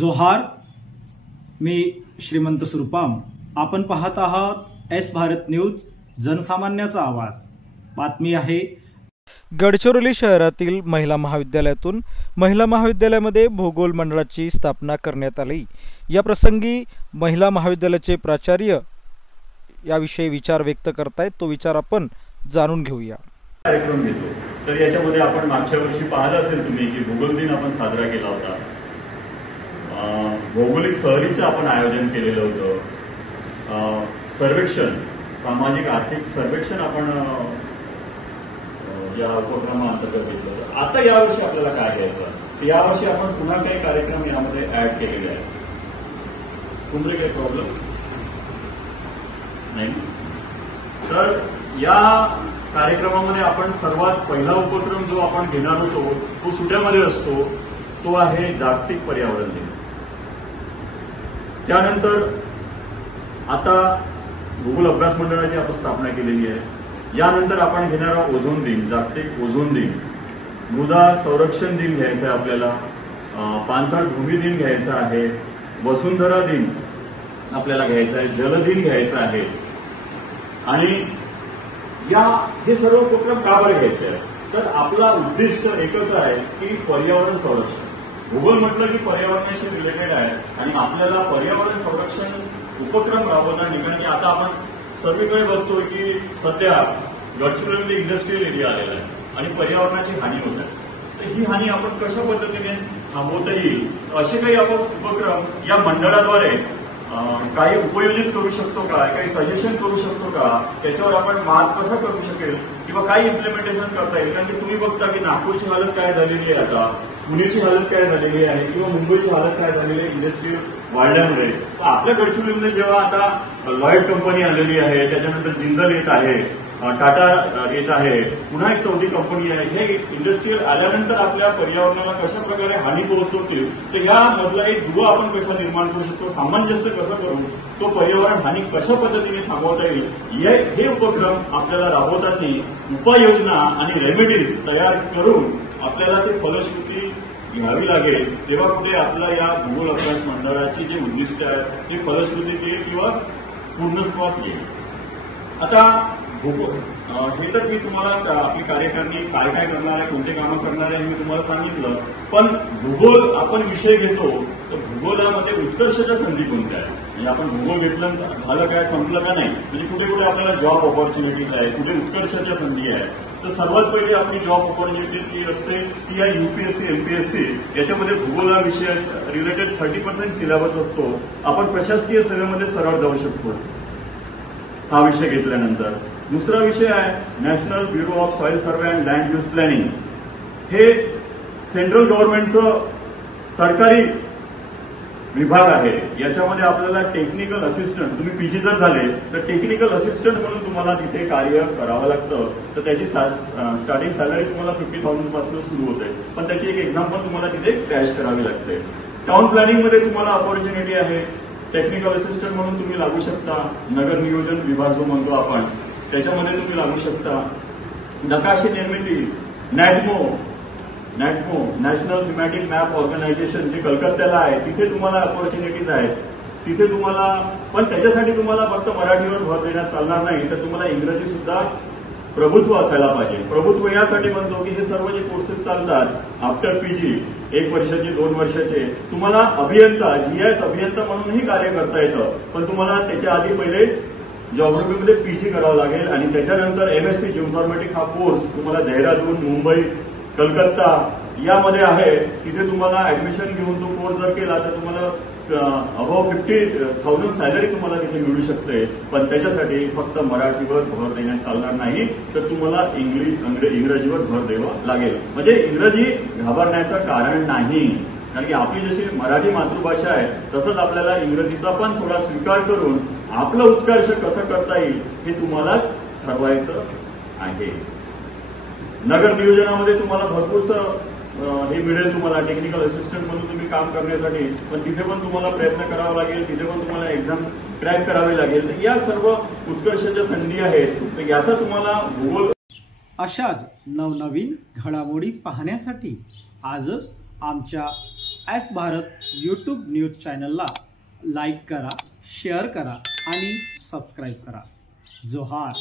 जोहार, मी श्रीमंत सुरपाम. आपण पाहत आहात एस भारत न्यूज, जनसामान्याचा आवाज. बातमी आहे गडचिरोली शहरातील महिला महाविद्यालयातून महिला महाविद्यालयामध्ये भूगोल मंडळाची स्थापना करण्यात आली. या प्रसंगी महिला महाविद्यालयाचे प्राचार्य याविषयी विचार व्यक्त करतायत. तो विचार आपण जाणून घेऊया. कार्यक्रम घेतो तर याच्यामध्ये आपण मागच्या वर्षी पाहिलं असेल तुम्ही की भूगोल दिन आपण साजरा केला होता. भौगोलिक सहलीचं आपण आयोजन केलेलं होतं. सर्वेक्षण, सामाजिक आर्थिक सर्वेक्षण आपण या उपक्रमाअंतर्गत घेतलं होतं. आता यावर्षी आपल्याला काय घ्यायचं, यावर्षी आपण पुन्हा काही कार्यक्रम यामध्ये ऍड केलेले आहेत. तुमचे काही प्रॉब्लेम नाही तर या कार्यक्रमामध्ये आपण सर्वात पहिला उपक्रम जो आपण घेणार होतो तो सुट्यामध्ये असतो, तो आहे जागतिक पर्यावरण दिन. त्यानंतर आता भूगोल अभ्यास मंडळाची आपण स्थापना केलेली आहे. यानंतर आपण घेणार आहोत ओझोन दिन, जागतिक ओझोन दिन. मृदा संरक्षण दिन घ्यायचा आहे आपल्याला. पाणथळ भूमी दिन घ्यायचा आहे. वसुंधरा दिन आपल्याला घ्यायचा आहे. जल दिन घ्यायचा आहे. आणि हे सर्व उपक्रम का बरं घ्यायचे आहे, तर आपला उद्दिष्ट एकच आहे की पर्यावरण संरक्षण. भूगोल म्हटलं की पर्यावरणाशी रिलेटेड आहे आणि आपल्याला पर्यावरण संरक्षण उपक्रम राबवताना कारण आता आपण सर्वीकडे बघतोय की सध्या गडचिरोलीमध्ये इंडस्ट्रियल एरिया आलेला आहे आणि पर्यावरणाची हानी होत आहे. तर ही हानी आपण कशा पद्धतीने थांबवता येईल, असे काही आपण उपक्रम या मंडळाद्वारे काही उपयोजित करू शकतो का, काही सजेशन करू शकतो का, त्याच्यावर आपण मात कसा करू शकेल किंवा काही इम्प्लिमेंटेशन करता येईल. कारण की तुम्ही बघता की नागपूरची हालत काय झालेली आहे, आता पुण्याची हालत काय झालेली आहे किंवा मुंबईची हालत काय झालेली आहे इंडस्ट्री वाढल्यामुळे. आपल्या गडचिरोलीमध्ये जेव्हा आता लॉयड कंपनी आलेली आहे, त्याच्यानंतर जिंदल येत आहे, टाटा येत आहे, पुन्हा एक सौदी कंपनी आहे, हे इंडस्ट्रियल आल्यानंतर आपल्या पर्यावरणाला कशा प्रकारे हानी पोहोचवतील, तर यामधला एक दुवा आपण कसा निर्माण करू शकतो, सामंजस्य कसं करू, तो पर्यावरण हानी कशा पद्धतीने थांबवता येईल, हे उपक्रम आपल्याला राबवताना उपाययोजना आणि रेमेडीज तयार करून आपल्याला ते फलश्रुती घ्यावी लागेल. तेव्हा कुठे आपल्या या भूगोल अभ्यास मंडळाची जे उद्दिष्ट आहे ते फलश्रुती येईल किंवा पूर्णत्वास येईल. आता भूगोल हे तर मी तुम्हाला आपली कार्यकारिणी काय काय करणार आहे, कोणते कामं करणार आहे हे मी तुम्हाला सांगितलं. पण भूगोल आपण विषय घेतो तर भूगोलामध्ये उत्कर्षाच्या संधी कोणत्या आहेत, म्हणजे आपण भूगोल घेतलं झालं काय, संपलं का नाही, म्हणजे कुठे कुठे आपल्याला जॉब ऑपॉर्च्युनिटीज आहे, कुठे उत्कर्षाच्या संधी आहे. तर सर्वात पहिली आपली जॉब ऑपॉर्च्युनिटी असते ती आहे यूपीएससी, एमपीएससी. याच्यामध्ये भूगोल हा विषय रिलेटेड 30% सिलेबस असतो. आपण प्रशासकीय सेवेमध्ये सरळ जाऊ शकतो हा विषय घेतल्यानंतर. दुसरा विषय आहे national bureau of soil survey and land use planning. हे सेंट्रल गव्हर्नमेंटचं सरकारी विभाग आहे. याच्यामध्ये आपल्याला टेक्निकल असिस्टंट, तुम्ही पीजी जर झाले तर टेक्निकल असिस्टंट म्हणून तुम्हाला तिथे कार्य करावं लागतं. तर त्याची स्टार्टिंग सॅलरी तुम्हाला 50,000 पासून सुरू होते, पण त्याची एक एक्झाम पण तुम्हाला तिथे क्रॅश करावी लागते. टाउन प्लॅनिंगमध्ये तुम्हाला ऑपॉर्च्युनिटी आहे. टेक्निकल असिस्टंट म्हणून तुम्ही लागू शकता. नगर नियोजन विभाग जो म्हणतो आपण, त्याच्यामध्ये तुम्ही लागू शकता. नकाशे निर्मिती, नॅटमो नॅशनल थीमॅटिक मॅप ऑर्गनायझेशन, जे कलकत्त्याला आहे, तिथे तुम्हाला ऑपॉर्च्युनिटीज आहेत. तिथे तुम्हाला, पण त्याच्यासाठी तुम्हाला फक्त मराठीवर भर देण्यात चालणार नाही, तर तुम्हाला इंग्रजी सुद्धा प्रभुत्व असायला पाहिजे. प्रभुत्व यासाठी म्हणतो की हे सर्व जे कोर्सेस चालतात आफ्टर पीजी, 1 वर्षाचे 2 वर्षाचे, तुम्हाला अभियंता, जीएस अभियंता म्हणूनही कार्य करता येतं. पण तुम्हाला त्याच्या आधी पहिले जॉग्राफीमध्ये पीजी करावं लागेल आणि त्याच्यानंतर एमएससी जिओफॉर्मॅटिक हा कोर्स तुम्हाला देहरादून, मुंबई, कलकत्ता यामध्ये आहे. तिथे तुम्हाला ऍडमिशन घेऊन तो कोर्स जर केला तर तुम्हाला अबाव 50,000 सॅलरी तुम्हाला तिथे मिळू शकते. पण त्याच्यासाठी फक्त मराठीवर भर देण्यात चालणार नाही, तर तुम्हाला इंग्रजीवर भर द्यावा लागेल. म्हणजे इंग्रजी घाबरण्याचं कारण नाही, कारण की आपली जशी मराठी मातृभाषा आहे तसंच आपल्याला इंग्रजीचा पण थोडा स्वीकार करून आपलं उत्कर्ष कसं करता येईल हे तुम्हालाच ठरवायचं आहे. नगर नियोजनामध्ये तुम्हाला भरपूरसं हे मिळेल तुम्हाला टेक्निकल असिस्टंट म्हणून तुम्ही काम करण्यासाठी, पण तिथे पण तुम्हाला प्रयत्न करावा लागेल, तिथे पण तुम्हाला एक्झाम क्रॅक करावी लागेल. तर या सर्व उत्कर्षाच्या संधी आहेत. तर याचा तुम्हाला भूगोल अशाच नवनवीन घडामोडी पाहण्यासाठी आजच आमच्या एस भारत यूट्यूब न्यूज चॅनलला लाईक करा, शेअर करा आणि सबस्क्राईब करा. जोहार.